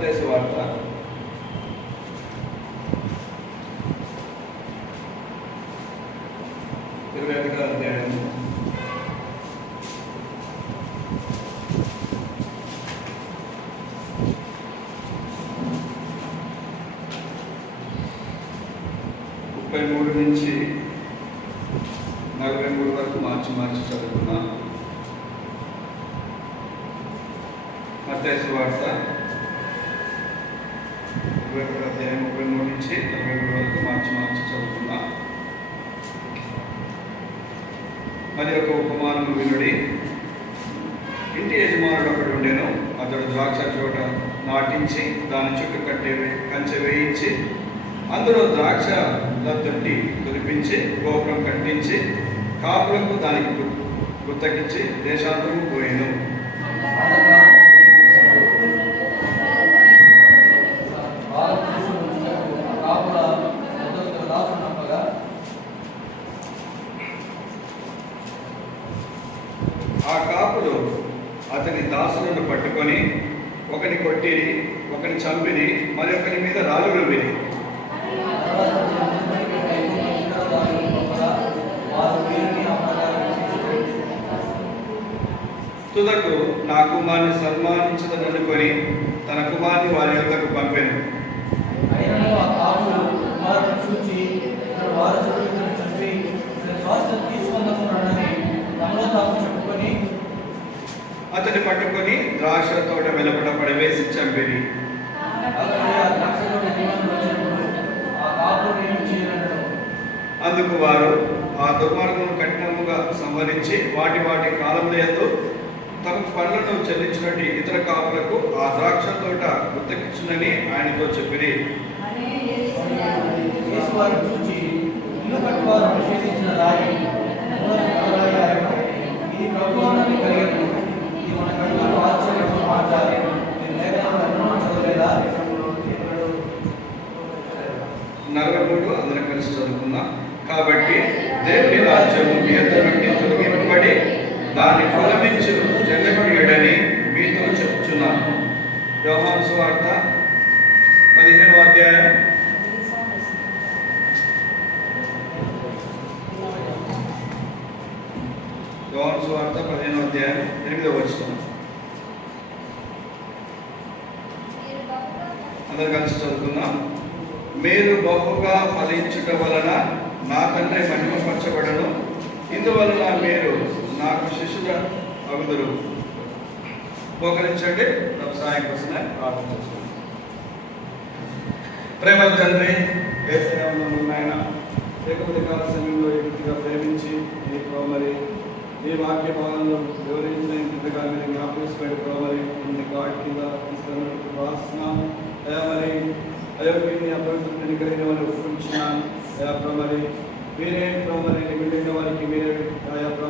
మత్తయి సువార్త 21వ అధ్యాయం 33 నుంచి 43 వరకు మార్చి చదువుకున్నాం. మత్తయి సువార్త 21వ అధ్యాయం 33 నుంచి 43 వరకు మార్చి చదువుకున్నాం. మరి ఒక ఉపమానము వినుడి. ఇంటి యజమానుడు ఒకడు ఉండెను. అతడు ద్రాక్ష తోట నాటించి దాని చుట్టూ కంచె వేయించి అందులో ద్రాక్ష తొట్టి తొలిపించి గోపురం కట్టించి కాపులకు దానికి గుత్తకిచ్చి దేశాంతరము పోయెను. ఆ కాపులు అతని దాసులను పట్టుకొని ఒకని కొట్టిరి, ఒకని చంపిరి, మరి ఒకని మీద రాళ్ళు రువ్విరి. తుదకు నా కుమార్ని సన్మానించదనుకొని తన కుమార్ని వారి యొద్దకు పంపెను. అతని పట్టుకొని ద్రాక్ష తోట వెలుపట పడవేసి చంపిరి. అందుకు వారు ఆ దుర్మార్గమును కఠినముగా సంహరించి వాటి కాలముల యందు తమ పనులను చెల్లించినట్టు ఇతర కాపులకు ఆ ద్రాక్ష తోట గుత్తకిచ్చునని ఆయనతో చెప్పిరి. నలుగురు అందరం కలిసి చదువుకుందాం. కాబట్టి దేవుని రాజ్యము మీ అందరి నుండి తొలగింపబడి దాని ఫలమిచ్చు జగముడని మీతో చెప్తున్నాను. యోహాను సువార్త 15వ అధ్యాయం 8వ వచనం. అందరు కలిసి చదువుకుందాం. మీరు బహుగా ఫలించుట వలన నా తండ్రి మహిమపరచబడను, ఇందువలన మీరు నాకు శిష్యులు అగుదురు. మోకరించండి. సహాయం కోసం ప్రార్థన చేస్తున్నాను. ప్రేమ తండ్రి, ఆయన లేకపోతే కాల సమయంలో ఎక్కువగా ప్రేమించి మీకు మరి ఈ వాక్య భాగంలో వివరించిన ఇంతగా మీరు జ్ఞాపకం మరి కొన్ని గాడ్ కింద తీసుకున్నట్టు రాస్తున్నాము. మరి అయోగ్యుని అపవిత్రుని కలిగిన వారిని ఒప్పుకుంటున్నాను. మరి మీరే మరి మిగిలిన వారికి మీరే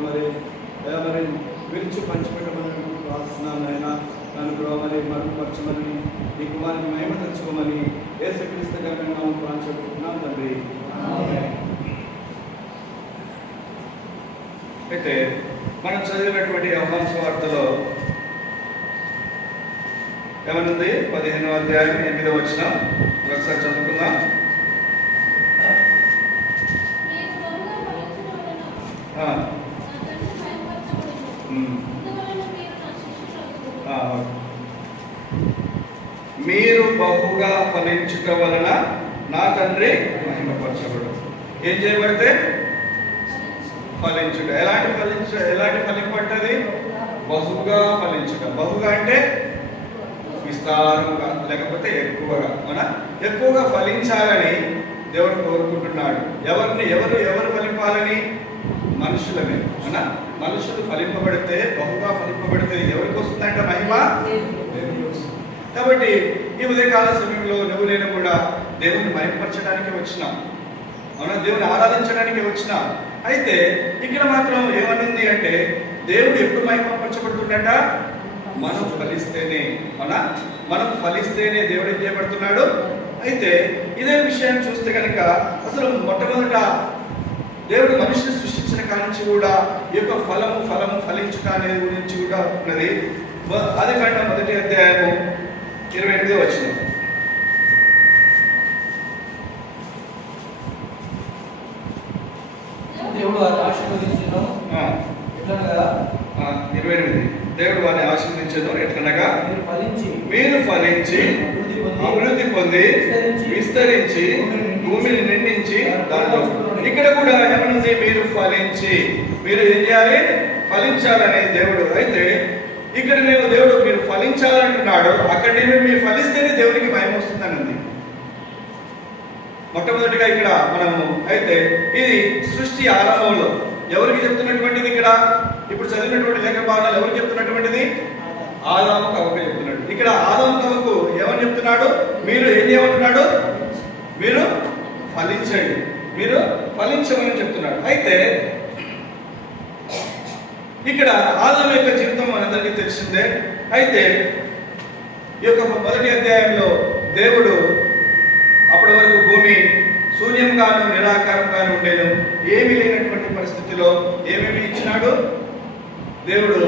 మరి విరిచి పంచిపెట్టమని రాస్తున్నాను. ఆయన నన్ను మరి మరుగుపరచమని ఈ కుమారుని మహిమ తెచ్చుకోమని యేసుక్రీస్తు గారిని ప్రార్థిస్తున్నాం తండ్రి. అయితే మనం చదివినటువంటి యోహాను సువార్తలో ఏమనుంది? 15వ అధ్యాయం 8వ వచనం ఒకసారి చదువుకుందాం. మీరు బహుగా ఫలించుట వలన నా తండ్రి మహిమపరచబడు. ఏం చేయబడితే? ఫలించుట. ఎలాంటి ఫలింపంటది? బహుగా ఫలించుట. బహుగా అంటే విస్తారంగా, లేకపోతే ఎక్కువగా. ఎక్కువగా ఫలించాలని దేవుడు కోరుకుంటున్నాడు. ఎవరు ఫలింపాలని? మనుషులమే. మనుషులు ఫలింపబడితే, బహుగా ఫలింపబడితే ఎవరికి వస్తుందంట? మహిమ దేవునికి వస్తుంది. కాబట్టి ఈ ఉదయకాల సమయంలో నువ్వు నేను కూడా దేవుని మహిమపరచడానికి వచ్చినాం. దేవుని ఆరాధించడానికి వచ్చినాం. అయితే ఇక్కడ మాత్రం ఏమనుంది అంటే, దేవుడు ఎప్పుడు మహిమపరచబడుతుందట? మనం ఫలిస్తేనే. మనం ఫలిస్తేనే దేవుడు ఏం చేయబడుతున్నాడు. అయితే ఇదే విషయాన్ని చూస్తే కనుక అసలు మొట్టమొదట దేవుడు మనిషిని సృష్టించిన కానించి కూడా ఈ యొక్క ఫలము ఫలించుట అనే గురించి కూడా ఉన్నది. ఆదికాండం 1వ అధ్యాయము 28వ వచనం. దేవుడు వారిని ఆశీర్వదించెను ఎట్లనగా 28 దేవుడు వారిని ఆశీర్వదించెను ఎట్లనగా మీరు ఫలించి అభివృద్ధి పొంది విస్తరించి భూమిని నిండించి దాంట్లో. ఇక్కడ కూడా ఏమనుంది? మీరు ఫలించి, మీరు ఏం చేయాలి? ఫలించాలని దేవుడు. అయితే ఇక్కడ దేవుడు మీరు ఫలించాలంటున్నాడు. అక్కడ మీరు ఫలిస్తేనే దేవునికి భయం వస్తుందని ఉంది. మొట్టమొదటిగా ఇక్కడ మనము అయితే ఇది సృష్టి ఆరంభంలో ఎవరికి చెప్తున్నటువంటిది? ఇక్కడ ఇప్పుడు చదివినటువంటి లేఖన భాగాలు ఎవరికి చెప్తున్నటువంటిది? ఆదాము కవకు చెప్తున్నాడు. ఇక్కడ ఆదాము కవకు ఏమని చెప్తున్నాడు? మీరు ఏం చేయమంటున్నాడు? మీరు ఫలించండి, మీరు ఫలించమని చెప్తున్నాడు. అయితే ఇక్కడ ఆదాము యొక్క జీవితం మనందరికీ తెలిసిందే. అయితే ఈ యొక్క మొదటి అధ్యాయంలో దేవుడు అప్పటి వరకు భూమి శూన్యంగాను నిరాకారంగాను ఉండేను. ఏమీ లేనటువంటి పరిస్థితిలో ఏమేమి ఇచ్చినాడు దేవుడు?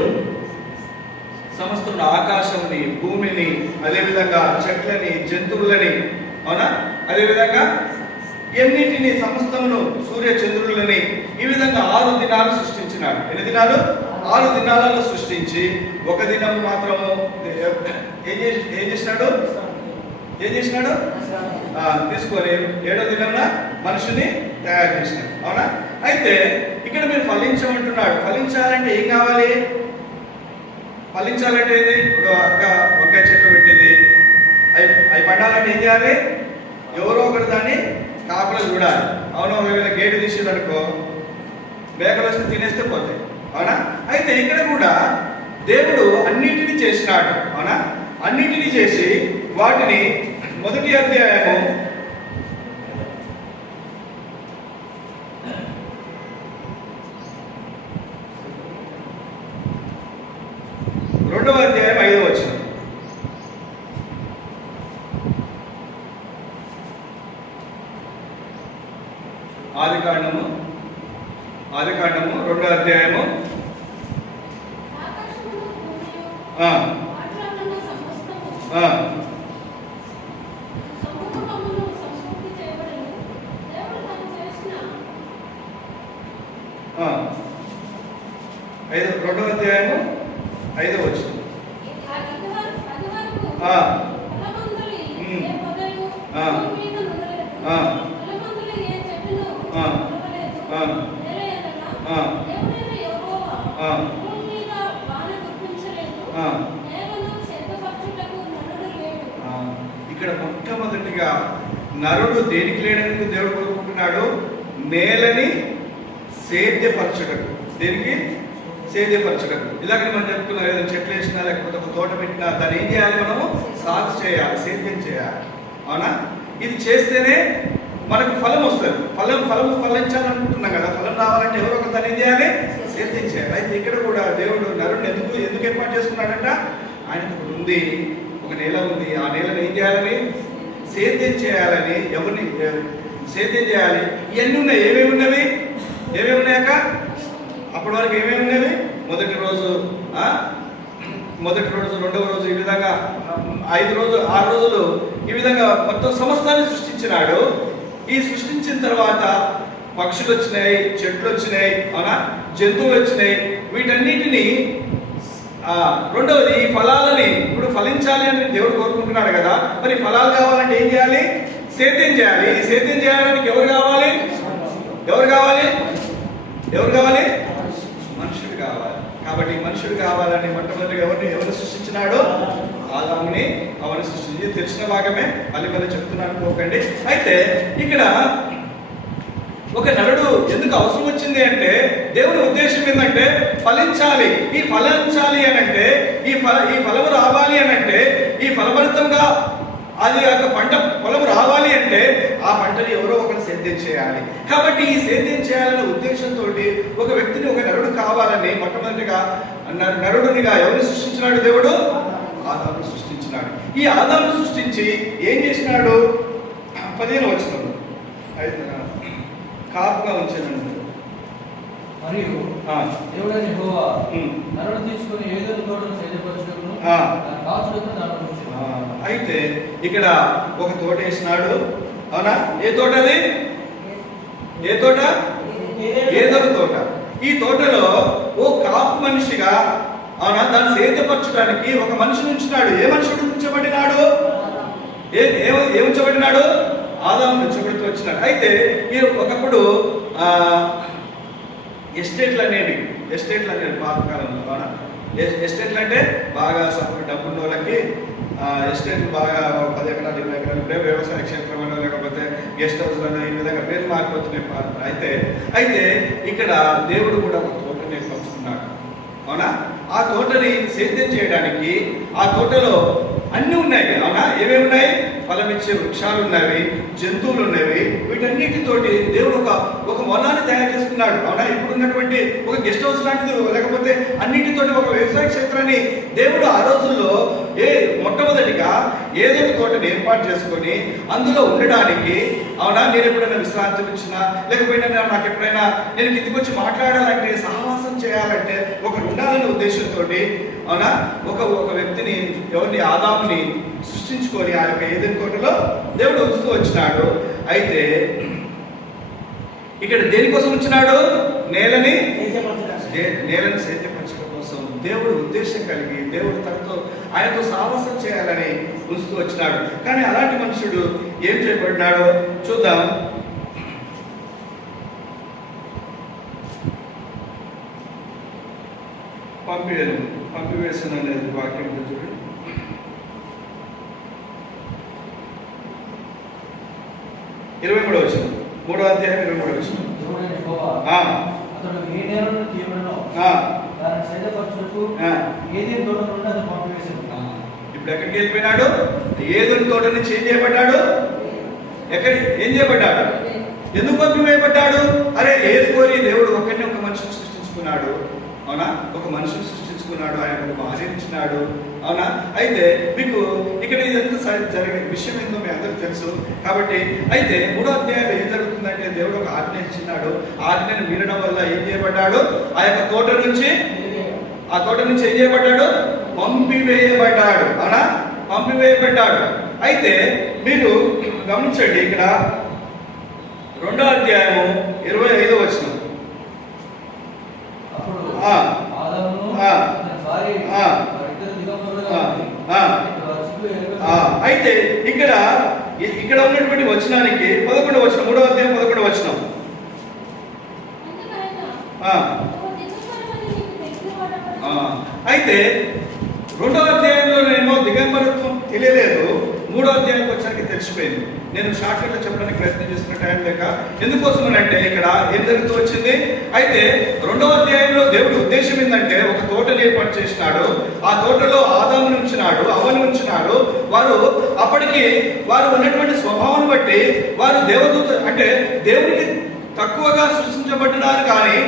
సమస్తమును, ఆకాశంని, భూమిని, అదేవిధంగా చెట్లని, జంతువులని, అవునా, అదేవిధంగా ఎన్నిటిని, సమస్తమును, సూర్య చంద్రులని ఈ విధంగా 6 దినాలు సృష్టించినాడు. ఎన్ని దినాలు? 6 దినాలలో సృష్టించి ఒక దినం మాత్రము ఏం చేసినాడు? తీసుకొని 7వ దినాన మనిషిని తయారు చేసినాడు. అవునా? అయితే ఇక్కడ మీరు ఫలించమంటున్నాడు. ఫలించాలంటే ఏం కావాలి? ఫలించాలంటే ఏది? ఇప్పుడు అక్క వంకాయ చెట్లు పెట్టింది, అవి పండాలంటే ఏం చేయాలి? ఎవరో ఒకటి దాన్ని కాపలా చూడాలి. అవునా? ఒకవేళ గేటు తీసేదనుకో మేకలు వస్తే తినేస్తే పోతాయి. అవునా? అయితే ఇక్కడ కూడా దేవుడు అన్నిటినీ చేసినాడు. అవునా? అన్నిటినీ చేసి వాటిని మొదటి అధ్యాయము 2వ అధ్యాయం 5వ వచనం. ఆదికాండము 2వ అధ్యాయము రెండవ అధ్యాయము 5వ వచనం. ఇక్కడ మొట్టమొదటిగా నరుడు దేనికి లేడని దేవుడు కోరుకుంటున్నాడు? నేలని సేద్యపరచుటకు. దేనికి? సేద్యపరచడం. ఇలాగ మనం చెప్పుకున్నాం, ఏదైనా చెట్లు వేసినా లేకపోతే ఒక తోట పెట్టినా దాన్ని ఏం చేయాలి? మనము సాగు చేయాలి, సేద్యం చేయాలి. అవునా? ఇది చేస్తేనే మనకు ఫలం వస్తుంది. ఫలము ఫలించాలనుకుంటున్నాం కదా, ఫలం రావాలంటే ఎవరో ఒక దాన్ని ఏం చేయాలి? సేద్యం చేయాలి. అయితే ఇక్కడ కూడా దేవుడు నరుడిని ఎందుకు ఏర్పాటు చేసుకున్నాడంట? ఆయనకు ఒకటి ఉంది, ఒక నేల ఉంది. ఆ నేలను ఏం చేయాలని? సేద్యం చేయాలని. ఎవరిని సేద్యం చేయాలి? ఇవన్నీ ఉన్నాయి. ఏమేమి ఉన్నాయక? అప్పటి వరకు ఏమేమి ఉన్నవి? మొదటి రోజు, 2వ రోజు, ఈ విధంగా 6 రోజులు ఈ విధంగా మొత్తం సమస్తాన్ని సృష్టించినాడు. ఈ సృష్టించిన తర్వాత పక్షులు వచ్చినాయి, చెట్లు వచ్చినాయి, అవునా, జంతువులు వచ్చినాయి. వీటన్నిటిని రెండవది ఈ ఫలాలని ఇప్పుడు ఫలించాలి అని దేవుడు కోరుకుంటున్నాడు కదా. మరి ఫలాలు కావాలంటే ఏం చేయాలి? సేద్యం చేయాలి. ఈ సేద్యం చేయడానికి ఎవరు కావాలి? మనుషుడు కావాలి. కాబట్టి మనుషుడు కావాలని మొట్టమొదటిగా ఎవరు సృష్టించినాడు? ఆదాముని అవన్నీ సృష్టించి. తెలిసిన భాగమే, మళ్ళీ చెప్తున్నాను అనుకోకండి. అయితే ఇక్కడ ఒక నరుడు ఎందుకు అవసరం వచ్చింది అంటే దేవుని ఉద్దేశం ఏంటంటే ఫలించాలి. ఈ ఫలించాలి అనంటే ఈ ఫలము రావాలి అనంటే ఈ ఫలభరితంగా అది ఒక పొలం రావాలి అంటే ఆ పంటని ఎవరో ఒకరు సేద్యం చేయాలి. కాబట్టి ఈ సేద్యం చేయాలనే ఉద్దేశంతో ఒక వ్యక్తిని, ఒక నరుడు కావాలని మొట్టమొదటిగా నరుడునిగా ఎవరిని సృష్టించినాడు? దేవుడు ఆదామును సృష్టించినాడు. ఈ ఆదామును సృష్టించి ఏం చేసినాడు? 15వ వచనం కాపుగా ఉంచాను. మరియు దేవుడైన యెహోవా నరుడు తీసుకుని ఏదైనా తోటను సేద్యపరచుటకును కాచుటకును దాన్ని ఉంచెను. అయితే ఇక్కడ ఒక తోట వేసినాడు, అవునా? ఏ తోట అది? ఏ తోట? ఏదొక తోట. ఈ తోటలో ఓ కాపు మనిషిగా, అవునా, దాన్ని సేద్యపరచడానికి ఒక మనిషిని ఉంచినాడు. ఏ మనుషుడు ఉంచబడినాడు? ఏ ఉంచబడినాడు? ఆదాము ఉంచబడుతూ వచ్చినాడు. అయితే ఈ ఒకప్పుడు ఎస్టేట్లు అనేవి పాతకాలంలో, అవునా? ఎస్టేట్లు అంటే బాగా డబ్బున్న వాళ్ళకి ఎస్టేట్లు బాగా 10 ఎకరాలు 20 ఎకరాలు వ్యవసాయ క్షేత్రం అనో లేకపోతే గెస్ట్ హౌస్లను ఈ విధంగా పేరు మారిపోతున్నాయి. అయితే ఇక్కడ దేవుడు కూడా ఒక తోటని పంచుకున్నాడు, అవునా? ఆ తోటని సేద్యం చేయడానికి ఆ తోటలో అన్నీ ఉన్నాయి, అవునా? ఏమేమి ఉన్నాయి? ఫలమిచ్చే వృక్షాలు ఉన్నవి, జంతువులు ఉన్నవి. వీటన్నిటితోటి దేవుడు ఒక మొలాన్ని తయారు చేసుకున్నాడు, అవునా? ఇప్పుడు ఉన్నటువంటి ఒక గెస్ట్ హౌస్ లాంటిది, లేకపోతే అన్నిటితోటి ఒక వ్యవసాయ క్షేత్రాన్ని దేవుడు ఆ రోజుల్లో మొట్టమొదటిగా ఏదో ఒక తోటని ఏర్పాటు చేసుకొని అందులో ఉండడానికి, అవునా? నేను ఎప్పుడైనా విశ్రాంతి ఇచ్చినా లేకపోయినా నాకు ఎప్పుడైనా నేను కిందికి వచ్చి మాట్లాడాలంటే, సహవాసం చేయాలంటే ఒకరు ఉండాలనే ఉద్దేశంతో, అవునా, ఒక వ్యక్తిని, ఎవరిని? ఆదాముని సృష్టించుకొని ఆ యొక్క ఏదైనా తోటలో దేవుడు ఉంచుతూ వచ్చినాడు. అయితే ఇక్కడ దేనికోసం వచ్చినాడు? నేలని సేద్యపరచడం కోసం దేవుడు ఉద్దేశం కలిగి, దేవుడు ఆయనతో సాహసం చేయాలని ఉంచుతూ వచ్చినాడు. కానీ అలాంటి మనుషుడు ఏం చేయబడినాడో చూద్దాం. పంపివేసిన అనేది వాక్యం చూడండి. 23వ వచనం, 3వ అధ్యాయం 23వ వచనం. అతడు ఏ నేలను తీయబడినో దాన్ని సేదపరచుటకు ఏదెను తోట నుండి అతను పంపివేశాడు. ఇప్పుడు ఎక్కడికి వెళ్ళిపోయినాడు? ఏదెను తోట నుంచి ఏం చేయబడ్డాడు? ఏం చేయబడ్డాడు? ఎందుకు పంపివేయబడ్డాడు? అరే, ఏసుకోరి దేవుడు ఒక మనిషిని సృష్టించుకున్నాడు, అవునా? ఒక మనిషిని సృష్టించుకున్నాడు, ఆయన ఒక భార్యను ఇచ్చినాడు, అవునా? అయితే మీకు ఇక్కడ ఇదంతా జరిగే విషయం ఏందో మీ అందరికీ తెలుసు. కాబట్టి అయితే 3వ అధ్యాయంలో ఏం జరుగుతుందంటే, దేవుడు ఒక ఆజ్ఞ ఇచ్చినాడు. ఆజ్ఞను మీరడం వల్ల ఏం చేయబడ్డాడు? ఆ యొక్క తోట నుంచి ఏం చేయబడ్డాడు? పంపివేయబడ్డాడు, అవునా? పంపివేయబడ్డాడు. అయితే మీరు గమనించండి, ఇక్కడ 2వ అధ్యాయము 25వ వచనం. అయితే ఇక్కడ ఉన్నటువంటి వచనానికి 11వ వచనం, 3వ అధ్యాయం 11వ వచనం. అయితే 2వ అధ్యాయంలో నేను దిగంబరత్వం తెలియలేదు, 3వ అధ్యాయానికి వచ్చాక తెలిసిపోయింది. నేను షార్ట్కట్లో చెప్పడానికి ప్రయత్నం చేస్తున్న టైం లేక. ఎందుకోసం అంటే ఇక్కడ ఏం జరుగుతూ వచ్చింది? అయితే 2వ అధ్యాయంలో దేవుడి ఉద్దేశం ఏంటంటే, ఒక తోటని ఏర్పాటు చేసినాడు. ఆ తోటలో ఆదాముని ఉంచినాడు, అవ్వని ఉంచినాడు. అప్పటికి వారు ఉన్నటువంటి స్వభావాన్ని బట్టి వారు దేవదూత అంటే దేవుడికి తక్కువగా సృష్టించబడ్డారు, కానీ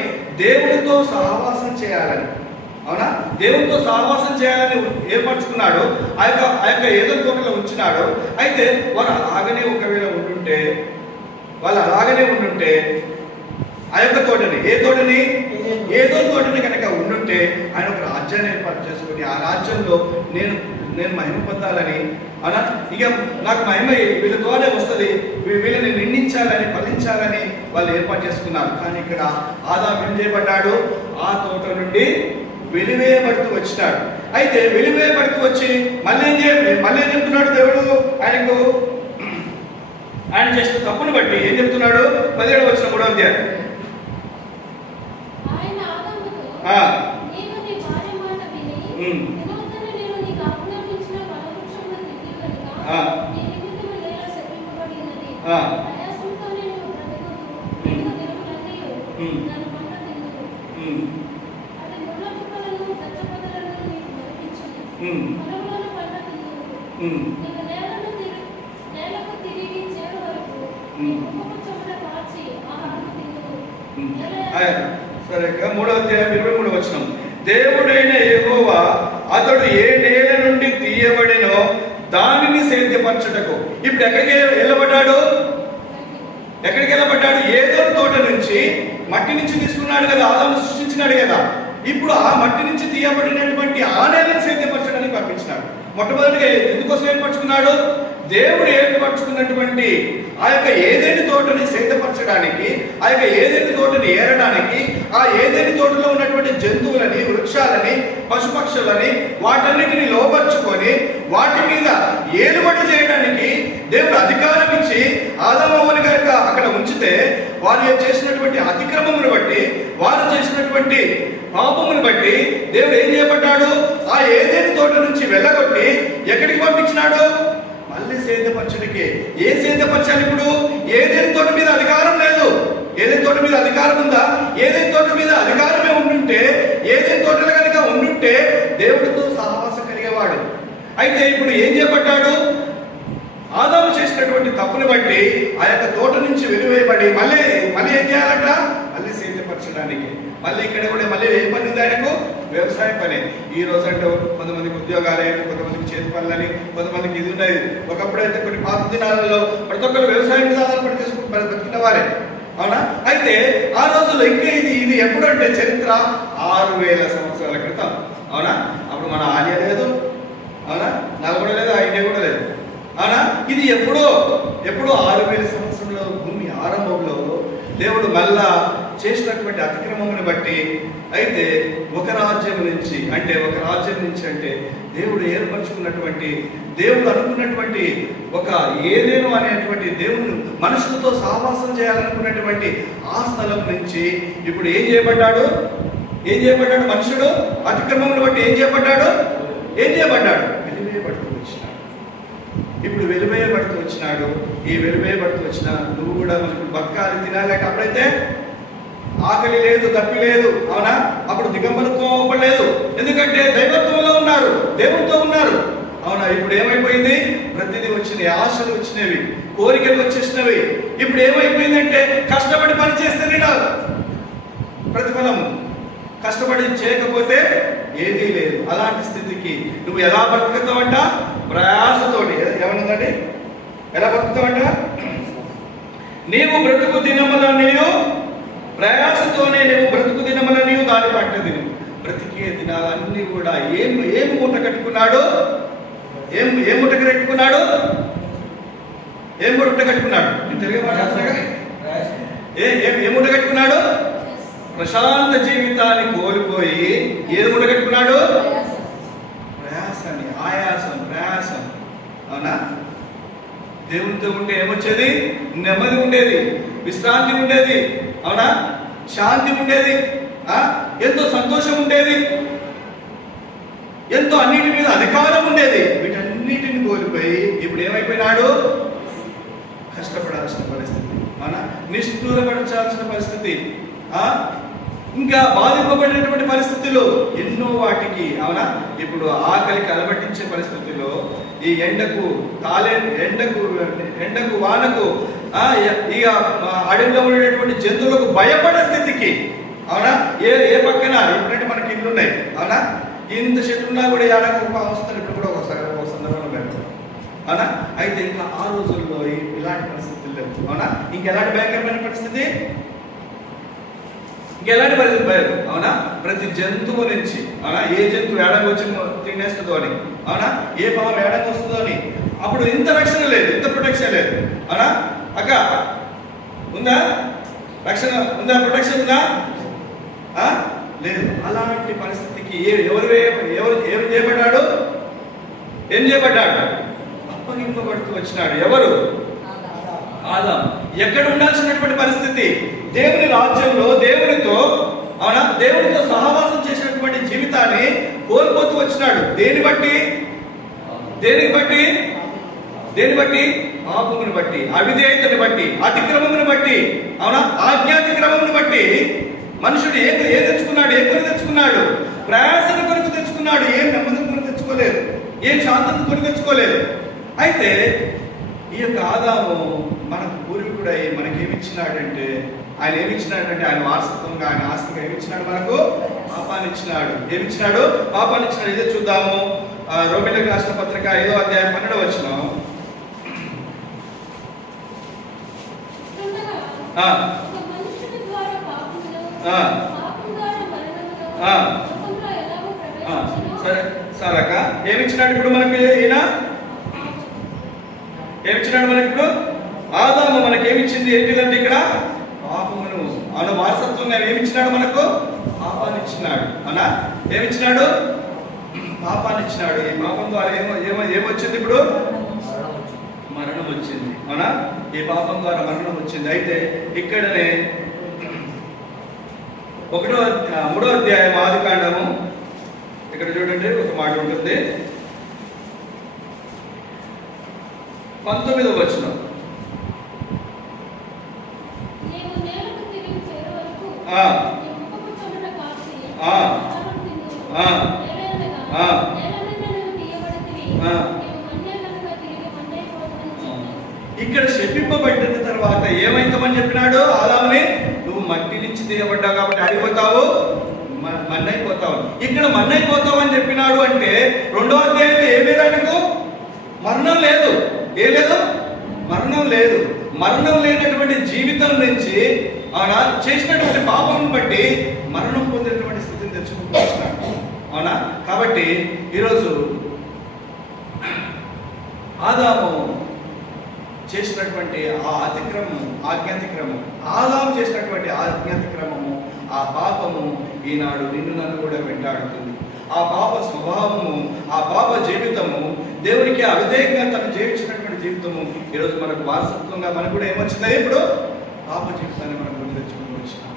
దేవుడితో సహవాసం చేయాలని, అవునా? దేవుడితో సహవాసం చేయాలని ఏర్పరచుకున్నాడు. ఆ యొక్క ఏదో తోటలో ఉంచినాడు. అయితే వారు అలాగనే ఒకవేళ ఉండుంటే ఆ యొక్క తోటని ఏదో తోటని కనుక ఉండుంటే ఆయన ఒక రాజ్యాన్ని ఏర్పాటు చేసుకుని ఆ రాజ్యంలో నేను మహిమ పొందాలని, అలా ఇక నాకు మహిమ వీళ్ళతోనే వస్తుంది, వీళ్ళని నిందించాలని, ఫలించాలని వాళ్ళు ఏర్పాటు చేసుకున్నారు. కానీ ఇక్కడ ఆదాము ఏం చేయబడ్డాడు? ఆ తోట నుండి వెలివేయబడుతూ వచ్చినాడు. అయితే వెలివేయబడుతూ వచ్చి మళ్ళీ ఏం చెప్తున్నాడు దేవుడు? ఆయన చేసిన తప్పును బట్టి ఏం చెప్తున్నాడు? 17వ వచనం, 3వ అధ్యాయం. సరే, 3వ అధ్యాయం 23వ వచనం. దేవుడైన యెహోవా అతడు ఏ నేల నుండి తీయబడినో దానిని సేద్యపరచుటకు. ఇప్పుడు ఎక్కడికి వెళ్ళబడ్డాడు? ఏదో తోట నుంచి, మట్టి నుంచి తీసుకున్నాడు కదా, ఆదాము సృష్టించినాడు కదా. ఇప్పుడు ఆ మట్టి నుంచి తీయబడినటువంటి ఆ నేలను సేద్యపరచడానికి పంపించినాడు. మొట్టమొదటిగా ఎందుకోసం ఏర్పరచుకున్నాడు? దేవుడు ఏర్పరచుకున్నటువంటి ఆ యొక్క ఏదేని తోటని సేదపరచడానికి, ఆ యొక్క ఏదేని తోటని ఏరడానికి, ఆ ఏదేని తోటలో ఉన్నటువంటి జంతువులని, వృక్షాలని, పశుపక్షులని వాటన్నిటిని లోపరుచుకొని వాటి మీద ఏలుబడి చేయడానికి దేవుడు అధికారం ఇచ్చి ఆదామవ్వని కనుక అక్కడ ఉంచితే వారు చేసినటువంటి అతిక్రమమును బట్టి, వారు చేసినటువంటి పాపమును బట్టి దేవుడు ఏం చేయబడ్డాడు? ఆ ఏదేని తోట నుంచి వెళ్ళగొట్టి ఎక్కడికి పంపించినాడు? మళ్ళీ సేద్యపరచడానికి. ఏం సేద్యపరచాలి ఇప్పుడు? ఏదేని తోట మీద అధికారం లేదు. ఏదేని తోట మీద అధికారం ఉందా? ఏదేని తోట మీద అధికారమే ఉండుంటే, ఏదేని తోటలు కనుక ఉండుంటే దేవుడితో సహవాసం కలిగేవాడు. అయితే ఇప్పుడు ఏం చేయబడ్డాడు? ఆదాము చేసినటువంటి తప్పుని బట్టి ఆ యొక్క తోట నుంచి వెలివేయబడి మళ్ళీ ఏం చేయాలంట? మళ్ళీ సేద్యపరచడానికి. మళ్ళీ ఇక్కడ కూడా మళ్ళీ ఏ పని ఉంది ఆయనకు? వ్యవసాయ పని. ఈ రోజు అంటే కొంతమందికి ఉద్యోగాలు, కొంతమందికి చేతి పనులని, కొంతమందికి ఇది ఉన్నది. ఒకప్పుడైతే కొన్ని పాత దినాలలో ప్రతి ఒక్కరు వ్యవసాయం మీద ఆధారపడి బతుకున్న వారే. అవునా? అయితే ఆ రోజుల్లో ఇంకా ఇది ఎప్పుడంటే చరిత్ర 6000 సంవత్సరాల క్రితం. అవునా? అప్పుడు మన ఆలయ లేదు, అవునా, నల్గొండ లేదు, ఐడియా కూడా లేదు. అవునా? ఇది ఎప్పుడో 6000 సంవత్సరంలో భూమి ఆరంభంలో దేవుడు మళ్ళా చేసినటువంటి అతిక్రమమును బట్టి అయితే ఒక రాజ్యం నుంచి అంటే దేవుడు ఏర్పరచుకున్నటువంటి, దేవుడు అనుకున్నటువంటి ఒక ఏదేను అనేటువంటి దేవుడు మనుషులతో సహవాసం చేయాలనుకున్నటువంటి ఆ స్థలం నుంచి ఇప్పుడు ఏం చేయబడ్డాడు? మనుషుడు అతిక్రమమును బట్టి ఏం చేయబడ్డాడు? వెలివేయబడుతూ వచ్చినాడు. ఇప్పుడు వెలివేయబడుతూ వచ్చినాడు. ఈ వెలివేయబడుతూ వచ్చిన నువ్వు కూడా మనకు బతకాలి, తినాలి. అప్పుడైతే ఆకలి లేదు, దప్పి లేదు. అవునా? అప్పుడు దిగంబరత్వం అవ్వలేదు. ఎందుకంటే దైవత్వంలో ఉన్నారు, దేవుడితో ఉన్నారు. అవునా? ఇప్పుడు ఏమైపోయింది? ప్రతిదీ వచ్చినాయి, ఆశలు వచ్చినవి, కోరికలు వచ్చేసినవి. ఇప్పుడు ఏమైపోయిందంటే కష్టపడి పని చేస్తేనే ప్రతిఫలం, కష్టపడి చేయకపోతే ఏదీ లేదు. అలాంటి స్థితికి నువ్వు ఎలా బ్రతుకుతావంట? ప్రయాసతోటి. ఏమన్నదండి? ఎలా బ్రతుకుతావంట? నీవు బ్రతుకు దినములనియు ప్రయాసతోనే నీవు బ్రతుకు దినములనియు దాని పట్టది. బ్రతికే దినాలన్నీ కూడా ఏం మూట కట్టుకున్నాడు? ఏం మూట కట్టుకున్నాడు? తెలుగు మాట్లాడుతున్నాగా? ఏ మూట కట్టుకున్నాడు? ప్రశాంత జీవితాన్ని కోల్పోయి ఏది మూట కట్టుకున్నాడు? ప్రయాసాన్ని, ప్రయాసం. అవునా? దేవునితో ఉంటే ఏమొచ్చేది? నెమ్మది ఉండేది, విశ్రాంతి ఉండేది. అవునా? శాంతి ఉండేది, ఎంతో సంతోషం ఉండేది, ఎంతో అన్నిటి మీద అధికారం ఉండేది. వీటన్నిటిని కోల్పోయి ఇప్పుడు ఏమైపోయినాడు? కష్టపడాల్సిన పరిస్థితి. అవునా? నిష్ఠూరపడాల్సిన పరిస్థితి, ఇంకా బాధింపబడినటువంటి పరిస్థితులు ఎన్నో వాటికి. అవునా? ఇప్పుడు ఆకలికి అలవటించే పరిస్థితుల్లో, ఈ ఎండకు వానకు, ఇక అడవిలో ఉండేటువంటి జంతువులకు భయపడే స్థితికి. అవునా? ఏ పక్కన ఎప్పుడంటే మనకి ఇల్లు ఉన్నాయి. అవునా? ఇంత చెట్లు ఉన్నా కూడా ఏడాది వస్తారు. ఇప్పుడు కూడా ఒక సందర్భంలో పెడతారు. అవునా? అయితే ఇంకా ఆ రోజుల్లో ఇలాంటి పరిస్థితులు లేవు. అవునా? ఇంకెలాంటి భయంకరమైన పరిస్థితి? ఇంకెలాంటి పరిస్థితి భయం? అవునా? ప్రతి జంతువు నుంచి, అవునా, ఏ జంతువు ఏడంగా వచ్చి తినేస్తుందో అని, అవునా, ఏ పాము ఏడంగా వస్తుందో అని. అప్పుడు ఇంత రక్షణ లేదు, ఇంత ప్రొటెక్షన్ లేదు. అవునా? అక్క ఉందా? రక్షణ ఉందా? ప్రొటెక్షన్ ఉందా? లేదు. అలాంటి పరిస్థితికి ఏం చేయబడ్డాడు? అప్పగింపబడుతూ వచ్చినాడు. ఎవరు? ఆదాము. ఎక్కడ ఉండాల్సినటువంటి పరిస్థితి? దేవుని రాజ్యంలో దేవునితో, అవునా, దేవునితో సహవాసం చేసినటువంటి జీవితాన్ని కోల్పోతూ వచ్చినాడు. దేని బట్టి? పాపమును బట్టి, అవిధేయతని బట్టి, అతిక్రమమును బట్టి, అవునా, ఆజ్ఞాతిక్రమమును బట్టి. మనుషుడు ఏం తెచ్చుకున్నాడు? ఏం కొని తెచ్చుకున్నాడు? ప్రయాసన కొరకు తెచ్చుకున్నాడు. ఏం నెమ్మది కొరకు తెచ్చుకోలేదు, ఏం శాంతం కొరకు తెచ్చుకోలేదు. అయితే ఈ యొక్క ఆదాము మనకు పూర్వీకుడై మనకేమిచ్చినాడంటే, ఆయన వారసత్వంగా, ఆయన ఆస్తిగా ఏమిచ్చినాడు? మనకు పాపాన్ని ఇచ్చినాడు. పాపాన్ని ఇచ్చినాడు. ఇదే చూద్దాము. రోమీయులకు రాసిన పత్రిక 5వ అధ్యాయం 12వ వచనం. సరే అక్క, ఏమిచ్చినాడు? ఏమిచ్చినాడు ఇప్పుడు మనకి? ఈయన ఏమిచ్చినాడు మనకి ఇప్పుడు? ఆదాము మనకి ఏమిచ్చింది? ఏంటిదంటే ఇక్కడ పాపమును అను వారసత్వంగా ఏమిచ్చినాడు మనకు? పాపాన్ని ఇచ్చినాడు. అనా ఏమిచ్చినాడు? పాపాన్ని ఇచ్చినాడు. ఈ పాపం ద్వారా ఏమొచ్చింది ఇప్పుడు? మరణం వచ్చింది. అవునా? ఈ పాపం ద్వారా మరణం వచ్చింది. అయితే ఇక్కడనే 3వ అధ్యాయం ఆదికాండము, ఇక్కడ చూడండి ఒక మాట ఉంటుంది, 19వ వచనం. ఇక్కడ శపింపబడిన తర్వాత ఏమైతామని చెప్పినాడు? ఆదాముని, నువ్వు మట్టి నుంచి తీయబడ్డావు కాబట్టి ఆడిపోతావు, మన్నైపోతావు. ఇక్కడ మన్నైపోతావు అని చెప్పినాడు. అంటే 2వ అధ్యాయంలో ఏమేదానికి? మరణం లేదు. ఏ లేదు? మరణం లేదు. మరణం లేనటువంటి జీవితం నుంచి అవునా చేసినటువంటి పాపం బట్టి మరణం పొందినటువంటి స్థితిని తెచ్చుకుంటూ వచ్చినాడు. అవునా? కాబట్టి ఈరోజు ఆదాము చేసినటువంటి ఆ అతిక్రమము, ఆజ్ఞాతిక్రమము, ఆదాము చేసినటువంటి ఆజ్ఞాతిక్రమము, ఆ పాపము ఈనాడు నిన్ను నన్ను కూడా వెంటాడుతుంది. ఆ పాప స్వభావము, ఆ పాప జీవితము, దేవునికి అవిధేయంగా తను జీవించినటువంటి జీవితము ఈరోజు మనకు వారసత్వంగా మనకు కూడా ఏమొచ్చిందా? ఇప్పుడు పాప జీవితాన్ని మనం గుర్తు తెచ్చుకుంటూ వచ్చినాం.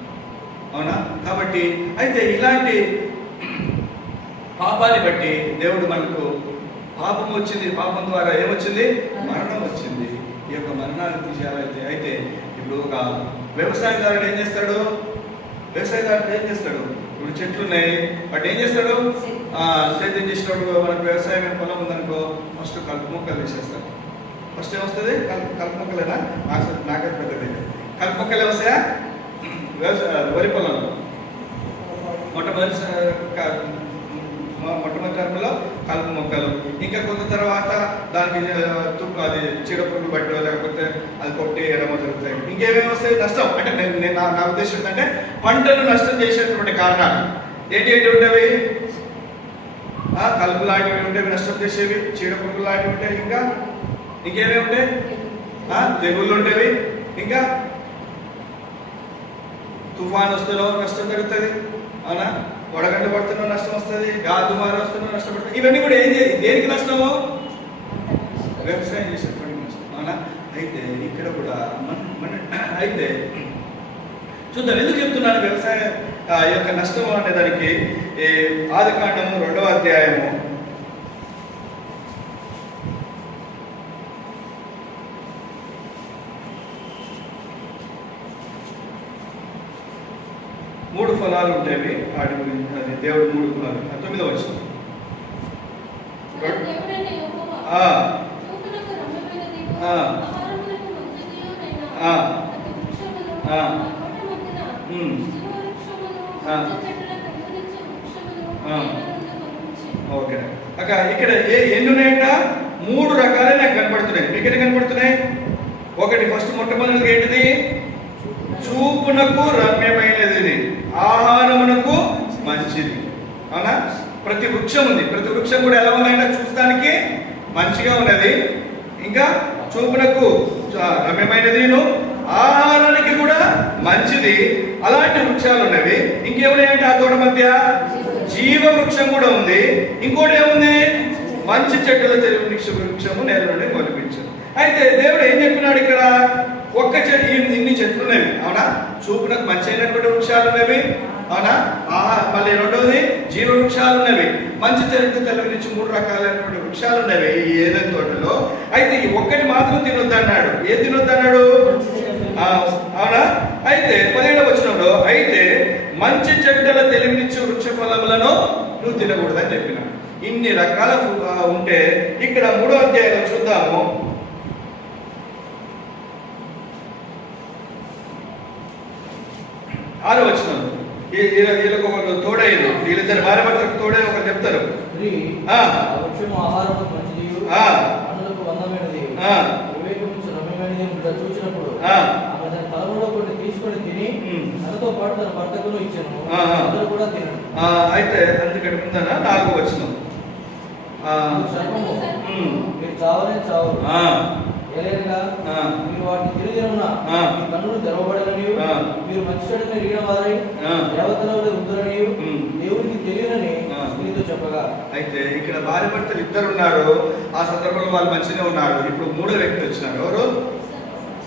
అవునా? కాబట్టి అయితే ఇలాంటి పాపాన్ని బట్టి దేవుడు మనకు పాపం వచ్చింది, పాపం ద్వారా ఏమొచ్చింది? మరణం వచ్చింది. ఈ యొక్క మరణాన్ని తీసేయాలైతే అయితే ఇప్పుడు ఒక వ్యవసాయదారుడు ఏం చేస్తాడు? వ్యవసాయదారుడు ఏం చేస్తాడు? ఇప్పుడు చెట్లు ఉన్నాయి, వాటి ఏం చేస్తాడు? సేద్యం చేసినప్పుడు మనకు వ్యవసాయం పొలం ఉందనుకో, ఫస్ట్ కలుపు మొక్కలు తీసేస్తాడు. ఫస్ట్ ఏమొస్తుంది? కలుపు మొక్కలేనా? నాకే పెద్దది కలుపు మొక్కలు వస్తాయా? వరి పొలంలో మొట్టమొదటి టర్మ్లో కలుపు మొక్కలు, ఇంకా కొంత తర్వాత దానికి అది చీడపురుగులు బట్టో లేకపోతే అది కొట్టి ఎడమో జరుగుతాయి. ఇంకేమేమి వస్తాయి? నష్టం. అంటే నేను నా ఉద్దేశం ఏంటంటే పంటను నష్టం చేసేటువంటి కారణాలు ఏంటి ఉండేవి? కలుపు లాంటివి ఉండేవి నష్టం చేసేవి, చీడపురుగులు లాంటివి ఉంటాయి, ఇంకా ఇంకేమేమి ఉంటాయి? తెగుళ్ళు ఉండేవి, ఇంకా తుఫాన్ వస్తేనో నష్టం జరుగుతుంది. అవునా? వడగంట పడుతున్నా నష్టం వస్తుంది, గాదుమారు వస్తున్నా నష్టం పడుతుంది. ఇవన్నీ కూడా దేనికి నష్టము? వ్యవసాయం చేసేటువంటి నష్టం. అవునా? అయితే ఇక్కడ కూడా అయితే చూద్దాం ఎందుకు చెప్తున్నాను వ్యవసాయ యొక్క నష్టం అనే దానికి. ఆదికాండము 2వ అధ్యాయము 3 ఫలాలు ఉంటాయి. వాటి గురించి అది దేవుడు 3 ఫలాలు. 9వ వచనం. ఓకే. ఇక్కడ ఎన్ని ఉన్నాయంట? 3 రకాలే నాకు కనపడుతున్నాయి. మీకు ఎన్ని కనపడుతున్నాయి? ఒకటి ఫస్ట్ మొట్టమొదటిగా ఏంటిది? చూపునకు రమ్యమైనది, ఆహారమునకు మంచిది. అవునా? ప్రతి వృక్షం ఉంది. ప్రతి వృక్షం కూడా ఎలా ఉందంటే చూస్తానికి మంచిగా ఉన్నది, ఇంకా చూపునకు రమ్యమైనది, ఆహారానికి కూడా మంచిది. అలాంటి వృక్షాలు ఉన్నవి. ఇంకేమున్నాయంటే ఆ తోట మధ్య జీవ వృక్షం కూడా ఉంది. ఇంకోటి ఏముంది? మంచి చెట్టుల తెలివి వృక్షము నేల నుండి మొలిపించదు. అయితే దేవుడు ఏం చెప్పినాడు ఇక్కడ? ఒక్క చెట్టు, ఇన్ని చెట్లు ఉన్నవి. అవునా? చూపునకు మంచి అయినటువంటి వృక్షాలు ఉన్నవి. అవునా? మళ్ళీ రెండవది జీవ వృక్షాలు ఉన్నవి. మంచి చెట్టు తెలివినిచ్చి 3 రకాలైనటువంటి వృక్షాలు ఉన్నవి ఈ ఏదైనా తోటలో. అయితే ఈ ఒక్కటి మాత్రం తినొద్దన్నాడు. ఏం తినొద్దన్నాడు? అవునా? అయితే 17వ వచనంలో అయితే మంచి చెడ్డల తెలివినిచ్చు వృక్ష ఫలములను నువ్వు తినకూడదని చెప్పినాడు. ఇన్ని రకాల ఉంటే ఇక్కడ 3వ అధ్యాయంలో చూద్దాము. 6వ వచనం. వీళ్ళకి ఒకరు తోడయ్యారు, వీళ్ళిద్దరు భార్య భర్తలకు తోడే ఒకరు చెప్తారు. అయితే అందుకని ముందన 4వ వచనం. సర్పము మీరు చావనే చావు ఏలైనగా మీరు వాటిని తిరిగిన మీ కన్నులు తెరవబడనని మీరు మంచి చెడుని ఎరిగిన వారై దేవతల ఉందని దేవుడికి తెలియనని స్త్రీతో చెప్పగా. అయితే ఇక్కడ భార్య భర్తలు ఇద్దరు ఉన్నారు. ఆ సందర్భంలో వాళ్ళు మంచిగా ఉన్నారు. ఇప్పుడు మూడో వ్యక్తి వచ్చినారు. ఎవరు?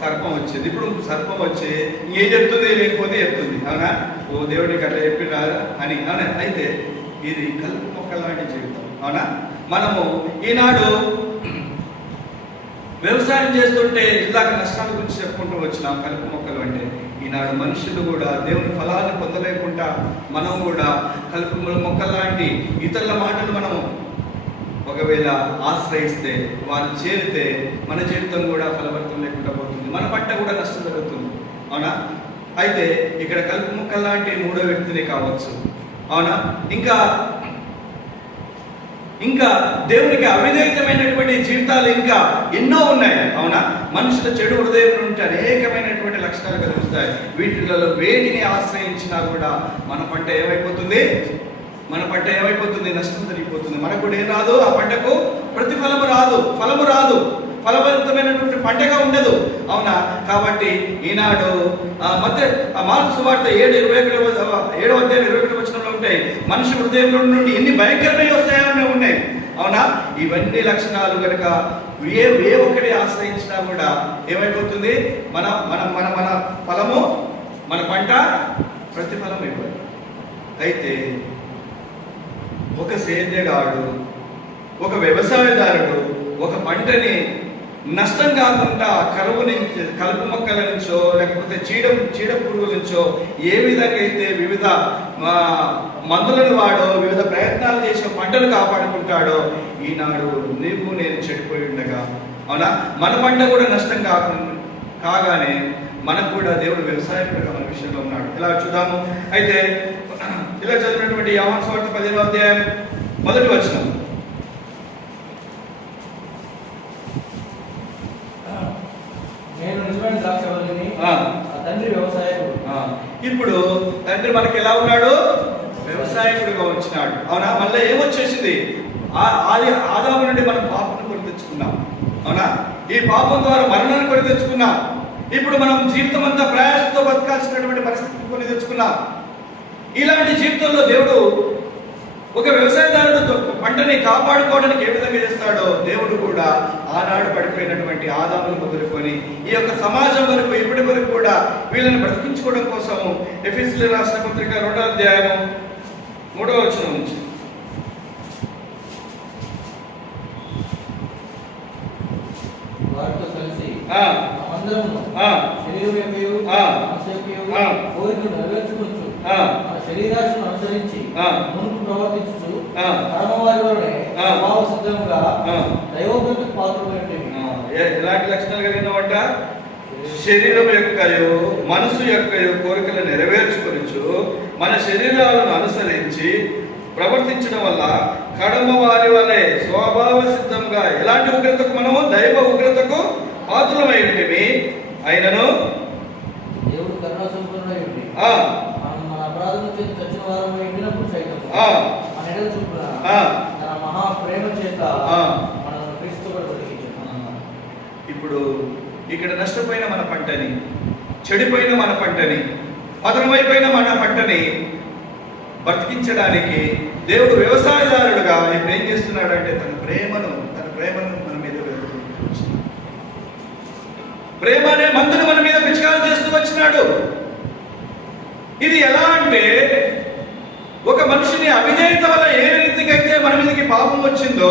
సర్పం వచ్చింది. ఇప్పుడు సర్పం వచ్చి ఏం చెప్తుంది? లేకపోతే చెప్తుంది. అవునా? ఓ దేవుడికి అట్లా చెప్పినా అని. అవునా? అయితే ఇది కలుపు మొక్కల లాంటి జీవితం. అవునా? మనము ఈనాడు వ్యవసాయం చేస్తుంటే ఇలాగ నష్టాల గురించి చెప్పుకుంటూ వచ్చినాం. కలుపు మొక్కలు అంటే ఈనాడు మనుషులు కూడా దేవుని ఫలాన్ని పొందలేకుండా మనం కూడా కలుపు మొక్కల లాంటి ఇతరుల మాటలు మనము ఒకవేళ ఆశ్రయిస్తే, వాళ్ళు చేరితే మన జీవితం కూడా ఫలవంతం లేకుండా పోతుంది. మన పంట కూడా నష్టం జరుగుతుంది. అవునా? అయితే ఇక్కడ కలుపు మొక్కల లాంటి మూడో వ్యక్తిని కావచ్చు. అవునా? ఇంకా దేవునికి అవిధేయతమైనటువంటి జీవితాలు ఇంకా ఎన్నో ఉన్నాయి. అవునా? మనుషుల చెడు హృదయం నుండి అనేకమైనటువంటి లక్షణాలు కలుగుతాయి. వీటిలో వేటిని ఆశ్రయించినా కూడా మన పంట ఏమైపోతుంది? నష్టం జరిగిపోతుంది. మనకు కూడా ఏం రాదు, ఆ పంటకు ప్రతిఫలము రాదు, ఫలము రాదు, ఫలవంతమైనటువంటి పంటగా ఉండదు. అవునా? కాబట్టి ఈనాడు మార్కు సువార్త 7:21 వచనంలో ఉంటాయి, మనిషి హృదయంలో నుండి ఎన్ని భయంకరమైన వస్తాయో ఉన్నాయి. అవునా? ఇవన్నీ లక్షణాలు కనుక ఏ ఒక్కటి ఆశ్రయించినా కూడా ఏమైపోతుంది? మన మన మన మన ఫలము, మన పంట ప్రతిఫలం ఇవ్వదు. అయితే ఒక సేద్యగాడు, ఒక వ్యవసాయదారుడు ఒక పంటని నష్టం కాకుండా కలుపు మొక్కల నుంచో లేకపోతే చీడ పురుగుల నుంచో ఏ విధంగా అయితే వివిధ మందులను వాడో వివిధ ప్రయత్నాలు చేసే పంటను కాపాడుకుంటాడో, ఈనాడు నీవు నేను చెడిపోయి ఉండగా, అవునా, మన పంట కూడా నష్టం కాగానే మనకు కూడా దేవుడు వ్యవసాయపరంగా మన విషయంలో ఉన్నాడు. ఇలా చూద్దాము. అయితే ఇలా చదివినటువంటి యోహాను సువార్త 15వ అధ్యాయం 1వ వచనం, నేను నిజమైన ద్రాక్షవల్లిని, తండ్రి వ్యవసాయకుడు. ఇప్పుడు తండ్రి మనకి ఎలా ఉన్నాడు? వ్యవసాయకుడిగా వచ్చినాడు. అవునా? మళ్ళీ ఏమొచ్చేసింది? ఆదాము నుండి మనం పాపను కొని తెచ్చుకున్నాం. అవునా? ఈ పాపం ద్వారా మరణాన్ని కొని తెచ్చుకున్నాం. ఇప్పుడు మనం జీవితం అంతా ప్రయాసంతో బతకాల్సినటువంటి పరిస్థితిని కొని తెచ్చుకున్నాం. ఇలాంటి జీవితంలో దేవుడు ఒక వ్యవసాయదారుడు పంటని కాపాడుకోవడానికి ఏ విధంగా చేస్తాడో, దేవుడు కూడా ఆనాడు పడిపోయినటువంటి ఆదామును మొదలుకొని ఈ యొక్క సమాజం వరకు ఇప్పటి వరకు కూడా వీళ్ళని బ్రతికించుకోవడం కోసం ఎఫెసీయులకు రాసిన పత్రిక 2వ అధ్యాయం 3వ వచనం నుంచి, వారితో కలిసి కోరికలు నెరవేర్చుకోవచ్చు, శరీరాశను అనుసరించి మునుపు ప్రవర్తించు పరమవారి వలనే స్వభావ సిద్ధంగా దైవోక్తికి పాత్రమైనవి. ఎలాంటి లక్షణాలు కలిగినవంట? శరీరం యొక్కయో మనసు యొక్కయో కోరికలు నెరవేర్చుకొనిచు మన శరీరాలను అనుసరించి ప్రవర్తించడం వల్ల కడమ వారి వలె స్వభావ సిద్ధంగా ఎలాంటి ఉగ్రతకు మనము దైవ ఉగ్రతకు పాత్రమైనవి అయినను దేవుడు కరుణా సంపన్నుడై ఉండి మన అపరాధముల చేత చచ్చిన వారమై ఉండినప్పుడు సైతం మన ఎడల చూపున తన మహా ప్రేమ చేత మనల్ని క్రీస్తుతో బ్రతికించాడు. ఇప్పుడు ఇక్కడ నష్టపోయిన మన పంటని, చెడిపోయిన మన పంటని, పతనమైపోయిన మన పంటని బ్రతికించడానికి దేవుడు వ్యవసాయదారుడుగా ఇప్పుడు ఏం చేస్తున్నాడంటే తన ప్రేమను మన మీద ప్రేమ అనే మందును మన మీద పిచికారం చేస్తూ వచ్చినాడు. ఇది ఎలా అంటే, ఒక మనిషిని అవిధేయత వల్ల ఏ రీతిగా అయితే మన మీదకి పాపం వచ్చిందో,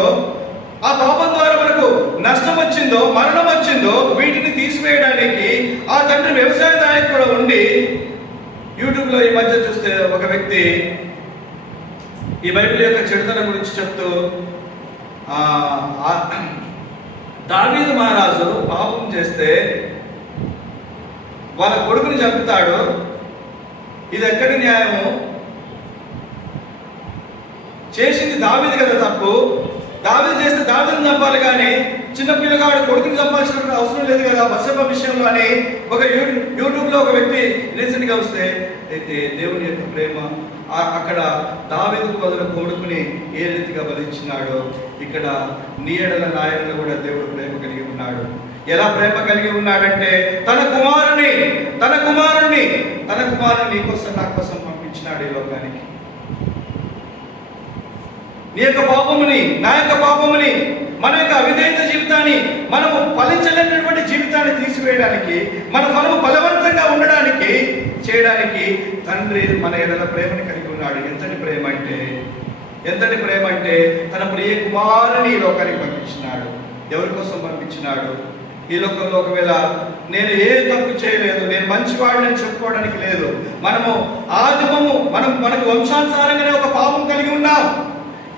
ఆ పాపం ద్వారా మనకు నష్టం వచ్చిందో, మరణం వచ్చిందో, వీటిని తీసివేయడానికి ఆ తండ్రి వ్యవసాయదాయకుడు కూడా ఉండి, యూట్యూబ్లో ఈ మధ్య చూస్తే ఒక వ్యక్తి ఈ బైబిల్ యొక్క చరిత్ర గురించి చెప్తూ, దావీదు మహారాజు పాపం చేస్తే వాళ్ళ కొడుకుని చంపుతాడు. ఇది ఎక్కడి న్యాయము? చేసింది దావీదు కదా తప్పు. దావీదు చేస్తే దావీదుని చంపాలి, కానీ చిన్న పిల్లగాడు కొడుకుని చంపాల్సిన అవసరం లేదు కదా బత్షెబ విషయంలో అని ఒక యూట్యూబ్లో ఒక వ్యక్తి రీసెంట్గా వస్తే, అయితే దేవుని యొక్క ప్రేమ అక్కడ దావీదుకు బదులు కొడుకుని ఏ రీతిగా బలించినాడో ఇక్కడ నీ ఎడల నా ఎడల కూడా దేవుడు ప్రేమ కలిగి ఉన్నాడు. ఎలా ప్రేమ కలిగి ఉన్నాడంటే తన కుమారుని నీకోసం నా కోసం పంపించినాడు ఈ లోకానికి. నీ యొక్క పాపముని, నా యొక్క పాపముని, మన యొక్క అవిధేయత జీవితాన్ని, మనము ఫలించలేనటువంటి జీవితాన్ని తీసివేయడానికి, మన ఫలము బలవంతంగా ఉండడానికి చేయడానికి తండ్రి మన ఎడల ప్రేమని కలిగి ఉన్నాడు. ఎంతటి ప్రేమ అంటే తన ప్రియ కుమారుని ఈ లోకానికి పంపించినాడు. ఎవరి కోసం పంపించినాడు? ఈ లోకంలో ఒకవేళ నేను ఏ తప్పు చేయలేదు, నేను మంచివాడిని చెప్పుకోవడానికి లేదు. మనము ఆదిమము, మనకు వంశానుసారంగానే ఒక పాపం కలిగి ఉన్నాం.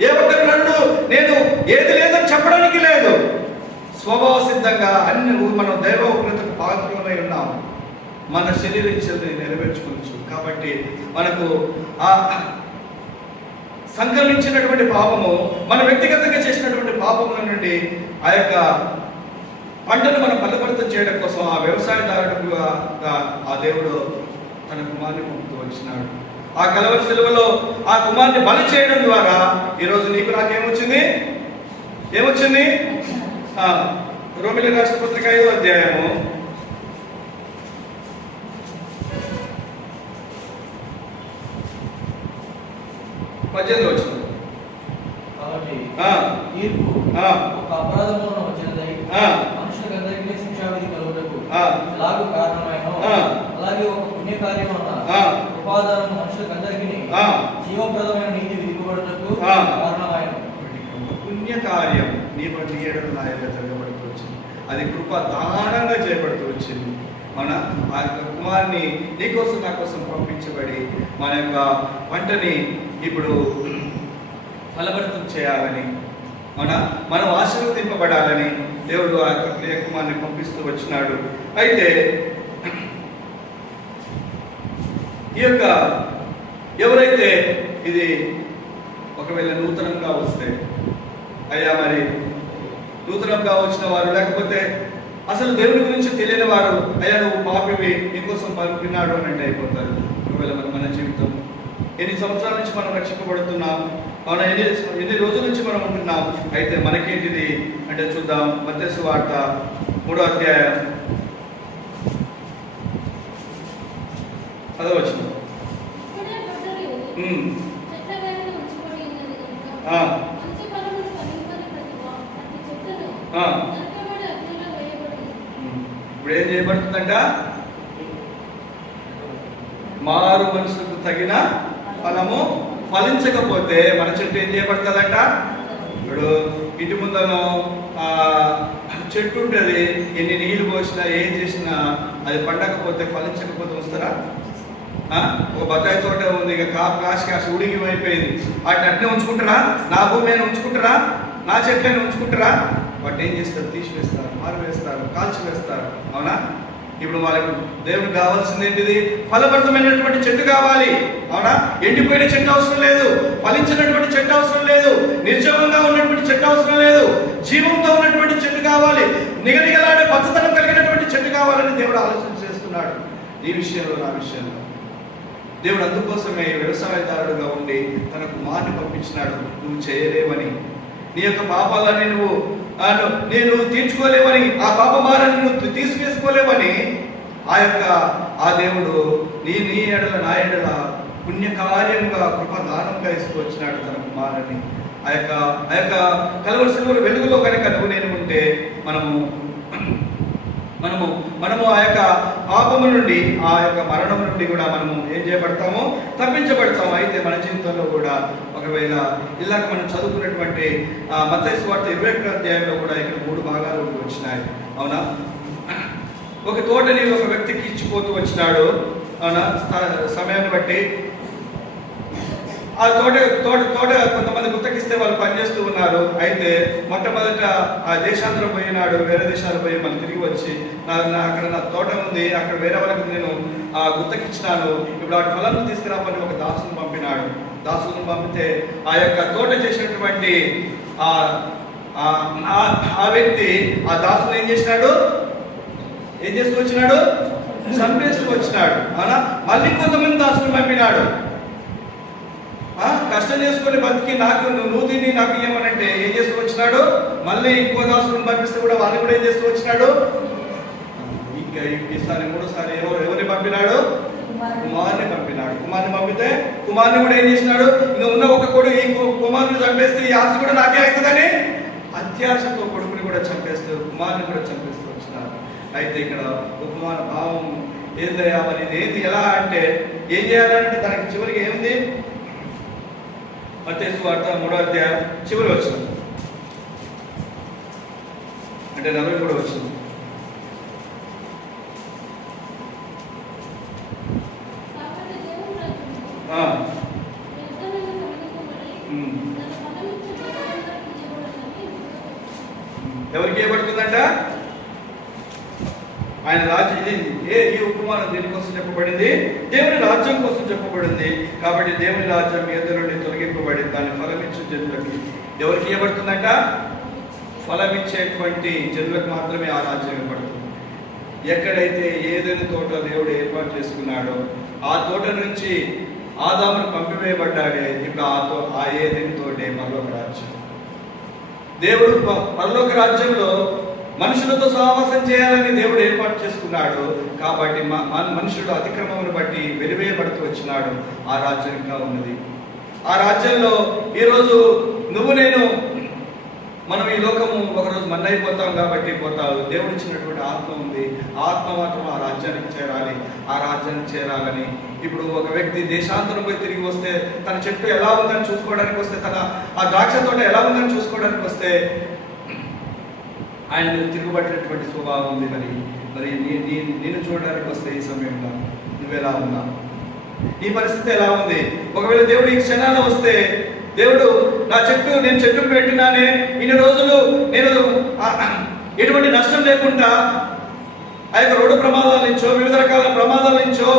ఏ ఒక్కరి నన్ను నేను ఏది లేదని చెప్పడానికి లేదు. స్వభావ సిద్ధంగా అన్ని మనం దైవ ఉగ్రతకు పాత్రలై ఉన్నాం. మన శరీర ఇచ్చల్ని నెరవేర్చుకోవచ్చు. కాబట్టి మనకు ఆ సంక్రమించినటువంటి పాపము, మన వ్యక్తిగతంగా చేసినటువంటి పాపముల నుండి ఆ యొక్క పంటను మనం ఫలభరితం చేయడం కోసం ఆ వ్యవసాయదారుడుగా ఆ దేవుడు తన కుమారుని పంపుతూ వచ్చినాడు. ఆ కలవరి శిలువలో ఆ కుమారుని బలి చేయడం ద్వారా ఈరోజు నీకు నాకేమొచ్చింది? రోమిలి రాష్ట్ర పత్రిక 5వ అధ్యాయము 18వ వచనం. కాబట్టి తీర్పు ఒక అపరాధం వలన వచ్చినదై మనుషులందరికీ శిక్షావిధి కలుగుటకు ఎలాగూ కారణమైనో, అలాగే ఒక పుణ్యకార్యం వలన ఉపాదానం మనుషులందరికీ జీవప్రదమైన నీతి విధింపబడుటకు కారణమైన పుణ్యకార్యం నీ ఎడల నా ఎడల జరగబడుతూ వచ్చింది. అది కృప దానంగా చేయబడుతూ వచ్చింది. మన ఆ కుమారుని నీకోసం నా కోసం పంపించబడి మన యొక్క పంటని ఇప్పుడు ఫలభరితం చేయాలని, మనం ఆశీర్వదింపబడాలని దేవుడు ఆ యొక్క ప్రియ కుమారుని పంపిస్తూ వచ్చినాడు. అయితే ఈ యొక్క ఎవరైతే ఇది ఒకవేళ నూతనంగా వస్తే, అయ్యా మరి నూతనంగా వచ్చిన వారు, లేకపోతే అసలు దేవుని గురించి తెలియని వారు, అయ్యా నువ్వు పాపివి నీకోసం పంపినాడు అని అంటే అయిపోతారు. ఒకవేళ మన జీవితం ఎన్ని సంవత్సరాల నుంచి మనం రక్షింపబడుతున్నాం, అవునా, ఎన్ని రోజుల నుంచి మనం ఉంటున్నాం. అయితే మనకేంటిది అంటే చూద్దాం. మత్తయి సువార్త 3వ అధ్యాయం 10వ వచనం. ఇప్పుడు ఏం చేయబడుతుందంట? మారు మనసుకు తగిన ఫలము ఫలించకపోతే మన చెట్టు ఏం చేయబడుతుందంట? ఇప్పుడు ఇంటి ముందను చెట్టు ఉంటుంది, ఎన్ని నీళ్లు పోసినా ఏం చేసినా అది పండకపోతే ఫలించకపోతే వస్తారా? ఒక బత్తాయి తోట ఉంది, ఇక కాసి ఉడిగి అయిపోయింది, వాటిని అట్నే ఉంచుకుంటారా? నా భూమి అయినా ఉంచుకుంటారా? నా చెట్లైనా ఉంచుకుంటారా? వాటిని ఏం చేస్తారు? తీసివేస్తారు, మారివేస్తారు, కాల్చివేస్తారు. అవునా? ఇప్పుడు వాళ్ళకు దేవుడికి కావాల్సింది ఏంటిది? ఫలభరితమైనటువంటి చెట్టు కావాలి. అవునా? ఎండిపోయిన చెట్టు అవసరం లేదు, ఫలించినటువంటి చెట్టు అవసరం లేదు, నిర్జీవంగా ఉన్నటువంటి చెట్టు అవసరం లేదు, జీవంతో ఉన్నటువంటి చెట్టు కావాలి, నిగనిగలాడే పచ్చదనం కలిగినటువంటి చెట్టు కావాలని దేవుడు ఆలోచన చేస్తున్నాడు. నీ విషయంలో, నా విషయంలో దేవుడు అందుకోసమే వ్యవసాయదారుడుగా ఉండి తన కుమారుని పంపించినాడు. నువ్వు చేయలేవని, నీ యొక్క పాపాలని నేను తీర్చుకోలేవని, ఆ పాప భారాన్ని నువ్వు తీసుకేసుకోలేవని ఆ దేవుడు నీ ఎడల నా ఎడల పుణ్యకార్యంగా కృపదానంగా ఇసుకొచ్చినాడు తన కుమారుని. ఆ యొక్క కలవరి సిలువ వెలుగులో కనుక నువ్వు నేను ఉంటే మనము ఆ యొక్క పాపము నుండి, ఆ యొక్క మరణం నుండి కూడా మనము ఏం చేయబడతామో? తప్పించబడతాము. అయితే మన జీవితంలో కూడా ఒకవేళ ఇలాగ మనం చదువుకున్నటువంటి మత్తయి సువార్త 21వ అధ్యాయంలో కూడా ఇక్కడ 3 భాగాలు వచ్చినాయి. అవునా? ఒక తోటని ఒక వ్యక్తికి ఇచ్చిపోతూ వచ్చినాడు. అవునా? సమయాన్ని బట్టి ఆ తోట కొంతమంది గుత్తకిస్తే వాళ్ళు పనిచేస్తూ ఉన్నారు. అయితే మొట్టమొదట ఆ దేశాంతరం పోయినాడు, వేరే దేశాలు పోయి మళ్ళీ తిరిగి వచ్చి అక్కడ నా తోట ఉంది, అక్కడ వేరే వాళ్ళకి నేను ఆ గుత్తకిచ్చినాను, ఇప్పుడు ఆ ఫలాలను తీసుకురామని ఒక దాసును పంపినాడు. దాసులను పంపితే ఆ యొక్క తోట చేసినటువంటి ఆ వ్యక్తి ఆ దాసును ఏం చేస్తూ వచ్చినాడు? చంపేస్తూ వచ్చినాడు. అవునా? మళ్ళీ కొంతమంది దాసులను పంపినాడు. కష్టం చేసుకొని బతికి నాకు నువ్వు తిని నాకు ఏమనంటే ఏం చేస్తూ వచ్చినాడు? మళ్ళీ ఇంకో దాసుకుని పంపిస్తే కూడా వాళ్ళు కూడా ఏం చేస్తూ వచ్చినాడు? ఇంకా ఈసారి మూడోసారి ఎవరిని పంపినాడు? కుమారుని పంపినాడు. కుమారుని పంపితే కుమారుని కూడా ఏం చేసినాడు? ఇంకా ఉన్న ఒక కొడుకు ఈ కుమారుని చంపేస్తే ఈ ఆస్తి కూడా నాకే అవుతుందని అత్యాశతో కొడుకుని కూడా చంపేస్తూ కుమారుని కూడా చంపేస్తూ వచ్చినారు. అయితే ఇక్కడ ఉపమాన భావం ఏందయ్యా మరి ఏంది ఎలా అంటే ఏం చేయాలంటే దానికి చివరికి ఏముంది? మత్తయి సువార్త 3వ అధ్యాయం చివరి వచనం అంటే 43వ వచనం. ఎవరికి ఇవ్వబడుతుందంట? ఆయన రాజ్యం. ఈ ఉపమానం దేనికోసం చెప్పబడింది? దేవుని రాజ్యం కోసం చెప్పబడింది. కాబట్టి దేవుని రాజ్యం మీ ఎదురు నుండి తొలగింపబడి దాన్ని ఫలమిచ్చు జనులకి ఎవరికి ఇవ్వబడుతుందంట? ఫలమిచ్చేటువంటి జనులకు మాత్రమే ఆ రాజ్యం ఇవ్వబడుతుంది. ఎక్కడైతే ఏదైనా తోట దేవుడు ఏర్పాటు చేసుకున్నాడో ఆ తోట నుంచి ఆదామును పంపివేయబడ్డాడే ఇప్పుడు ఆ ఏదైనా తోటే పరలోక రాజ్యం. దేవుడు పరలోక రాజ్యంలో మనుషులతో సహవాసం చేయాలని దేవుడు ఏర్పాటు చేసుకున్నాడు. కాబట్టి మనుషుడు అతిక్రమమును బట్టి వెలివేయబడుతూ వచ్చినాడు. ఆ రాజ్యం ఇంకా ఉన్నది. ఆ రాజ్యంలో ఈరోజు నువ్వు నేను మనం ఈ లోకము ఒకరోజు మన్నైపోతాం కాబట్టి పోతావు. దేవుడు ఇచ్చినటువంటి ఆత్మ ఉంది. ఆత్మ మాత్రం ఆ రాజ్యానికి చేరాలి. ఆ రాజ్యానికి చేరాలని ఇప్పుడు ఒక వ్యక్తి దేశాంతరం పోయి తిరిగి వస్తే తన చెట్టు ఎలా ఉందని చూసుకోవడానికి వస్తే, తన ఆ ద్రాక్ష తోట ఎలా ఉందని చూసుకోవడానికి వస్తే ఆయన తిరుగుబడినటువంటి స్వభావం ఉంది. మరి నేను చూడడానికి వస్తే ఈ సమయంలో నువ్వెలా ఉన్నావు? నీ పరిస్థితి ఎలా ఉంది? ఒకవేళ దేవుడు ఈ క్షణాల్లో వస్తే, దేవుడు నా చెట్టు నేను చెట్టుకు పెట్టినానే ఇన్ని రోజులు నేను ఎటువంటి నష్టం లేకుండా ఆ యొక్క రోడ్డు ప్రమాదాల నుంచో వివిధ రకాల ప్రమాదాల నుంచో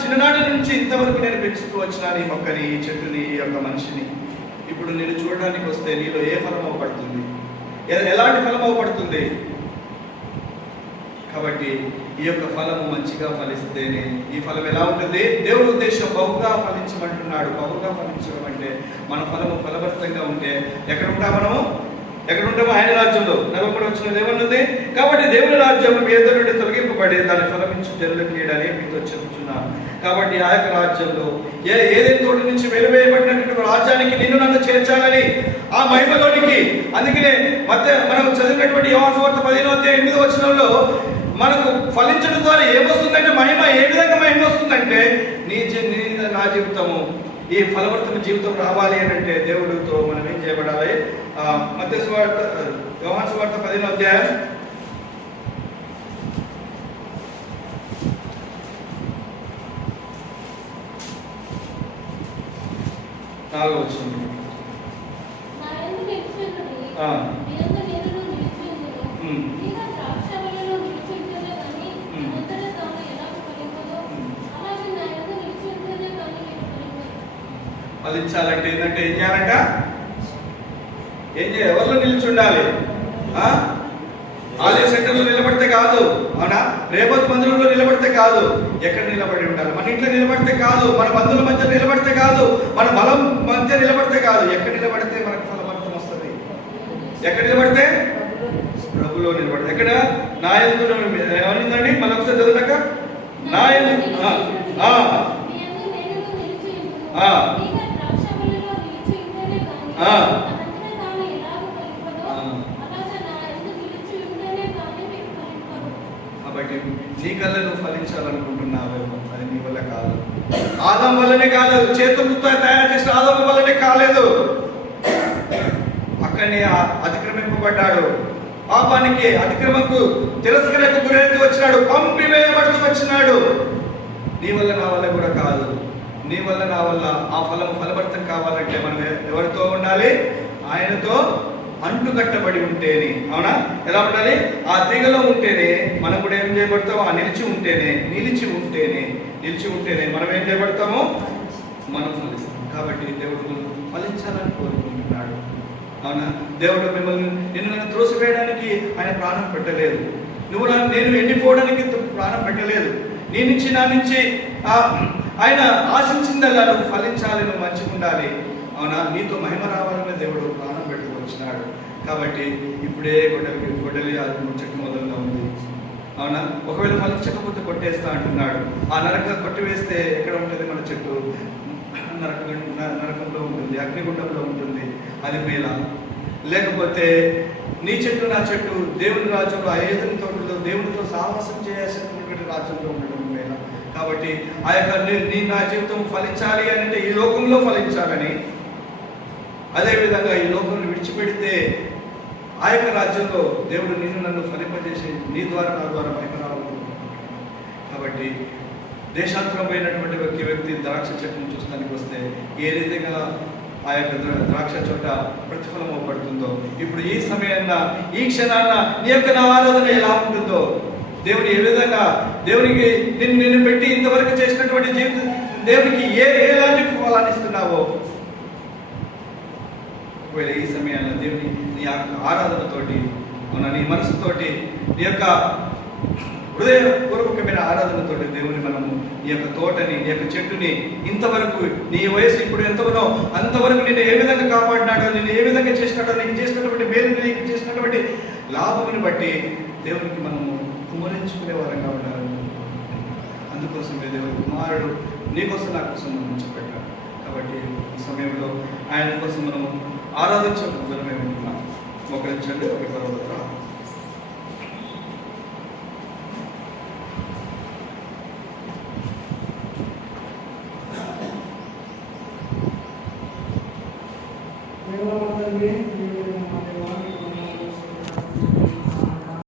చిన్ననాటి నుంచి ఇంతవరకు నేను పెంచుతూ వచ్చిన ఈ మొక్కని, ఈ చెట్టుని, ఈ యొక్క మనిషిని ఇప్పుడు నేను చూడడానికి వస్తే నీలో ఏ ఫలం అవపడుతుంది? ఎలాంటి ఫలం అవపడుతుంది? కాబట్టి ఈ యొక్క ఫలము మంచిగా ఫలిస్తేనే ఈ ఫలం ఎలా ఉంటుంది? దేవుడి ఉద్దేశం బహుగా ఫలించమంటున్నాడు. బహుగా ఫలించడం అంటే మన ఫలము ఫలభరితంగా ఉంటే ఎక్కడ ఉంటామో ఆయన రాజ్యంలో. 43వ వచనం ఏమన్నది? కాబట్టి దేవుని రాజ్యం మీ ఎదురు నుండి తొలగింపబడి దాన్ని ఫలమించు జనులకు ఇయ్యడని మీతో చెబుతున్నాను. కాబట్టి ఆ యొక్క రాజ్యంలో ఏదైతే తోటి నుంచి వెలువేయబడినటువంటి రాజ్యానికి నిన్ను నన్ను చేర్చాలని, ఆ మహిమలోనికి. అందుకనే మనం చదివినటువంటి యోహాను సువార్త 15వ అధ్యాయం 8వ వచనంలో మనకు ఫలించడం ద్వారా ఏమొస్తుందంటే మహిమ. ఏ విధంగా మహిమ వస్తుందంటే నా జీవితము ఈ ఫలవర్తన జీవితం రావాలి అని అంటే దేవుడితో మనం ఏం చేయబడాలి? మత్తయి సువార్త యోహాను సువార్త 15వ అధ్యాయం 4వ వచనం. ఫలించాలంటే ఏంటంటే ఏం చేయాలంట? ఎవరిలో నిలిచి ఉండాలి? ఆలయ సెంటర్లో నిలబడితే కాదు, అవునా? రేపటి మందిరంలో నిలబడితే కాదు. ఎక్కడ నిలబడి ఉండాలి? మన ఇంట్లో నిలబడితే కాదు, మన బంధువుల మధ్య నిలబడితే కాదు, మన బలం మధ్య నిలబడితే కాదు. ఎక్కడ నిలబడితే మనకు ఫలవంతం వస్తుంది? ఎక్కడ నిలబడితే? ప్రభులో నిలబడితే. ఎక్కడ? నా యందు ఏమనిందండి? మన ఒకసారి చదివాక నా యందు కాబట్టి నీ కళ్ళ నువ్వు ఫలించాలనుకుంటున్నావేమో, అది నీ వల్ల కాదు. ఆదాం వల్లనే కాలేదు, చేతులతో తయారు చేసిన ఆదాం వల్లనే కాలేదు. అక్కడనే అతిక్రమింపబడ్డాడు. పాపానికి, అతిక్రమకు, తిరస్కరణకు గురైతూ వచ్చినాడు, పంపివేయబడుతూ వచ్చినాడు. నీ వల్ల నా వల్ల కూడా కాదు. నీ వల్ల నా వల్ల ఆ ఫలం ఫలభరితం కావాలంటే మనం ఎవరితో ఉండాలి? ఆయనతో అంటుకట్టబడి ఉంటేనే. అవునా? ఎలా ఉండాలి? ఆ తీగలో ఉంటేనే మనం కూడా ఏం చేయబడతామో, ఆ నిలిచి ఉంటేనే మనం ఏం చేయబడతామో, మనం ఫలిస్తాం. కాబట్టి దేవుడు ఫలించాలని కోరుకుంటున్నాడు. అవునా? దేవుడు నిన్ను నన్ను త్రోసివేయడానికి ఆయన ప్రాణం పెట్టలేదు. నేను ఎండిపోవడానికి ప్రాణం పెట్టలేదు. నీ నుంచి నా నుంచి ఆయన ఆశించిందల్లా నువ్వు ఫలించాలి, నువ్వు మంచిగా ఉండాలి. అవునా, నీతో మహిమ రావాలని దేవుడు ప్రాణం పెట్టుకు వచ్చినాడు. కాబట్టి ఇప్పుడే గొడ్డలి చెట్టు మొదలుగా ఉంది. అవునా, ఒకవేళ ఫలించకపోతే కొట్టేస్తా అంటున్నాడు. ఆ నరక కొట్టివేస్తే ఎక్కడ ఉంటుంది మన చెట్టు? నరకంలో ఉంటుంది, అగ్నిగుండంలో ఉంటుంది. అది మేల. లేకపోతే నీ చెట్టు నా చెట్టు దేవుని రాజ్యంలో, ఆ ఏదైనా తోటలో దేవునితో సాహసం చేయాల్సినటువంటి రాజ్యంలో ఉండడం మేల. కాబట్టి ఆ యొక్క నా జీవితం ఫలించాలి అని అంటే ఈ లోకంలో ఫలించాలని, అదేవిధంగా ఈ లోకంలో విడిచిపెడితే ఆ యొక్క రాజ్యంలో దేవుడు నిన్ను నన్ను ఫలింపజేసి నీ ద్వారా నా ద్వారా మహిమ రావాలనుకుంటున్నాడు. కాబట్టి దేశాంతరం పోయినటువంటి వ్యక్తి ద్రాక్ష చెట్టును చూస్తానికి వస్తే ఏ రీతిగా ఆ యొక్క ద్రాక్ష చోట ప్రతిఫలం అవ్వబడుతుందో, ఇప్పుడు ఈ సమయాన్న ఈ క్షణాన్న నీ యొక్క నా ఆరాధన ఎలా ఉంటుందో, దేవుని ఏ విధంగా దేవునికి నిన్ను పెట్టి ఇంతవరకు చేసినటువంటి జీవితం దేవునికి ఎలాంటి ఫలాన్ని ఇస్తున్నావో, ఒకవేళ ఈ సమయాల్లో దేవుని నీ ఆరాధనతోటి నీ మనసుతోటి నీ యొక్క హృదయపూర్వకమైన ఆరాధనతోటి దేవుని మనము నీ యొక్క తోటని, నీ యొక్క చెట్టుని, ఇంతవరకు నీ వయసు ఇప్పుడు ఎంతవనో అంతవరకు నిన్ను ఏ విధంగా కాపాడినాడో, నిన్ను ఏ విధంగా చేసినాడో, నీకు చేసినటువంటి మేలు, నీకు చేసినటువంటి లాభముని బట్టి దేవునికి మనము కుమరించుకునే వారంగా ఉండాలి. అందుకోసమే దేవుని కుమారుడు నీ కోసం నా కోసం మనం ఉంచబడ్డాడు. కాబట్టి ఈ సమయంలో ఆయన కోసం మనము ఆరాధించబోతున్నామే ఉంటున్నాం. మోకరించండి. ఒక తర్వాత తండ్రి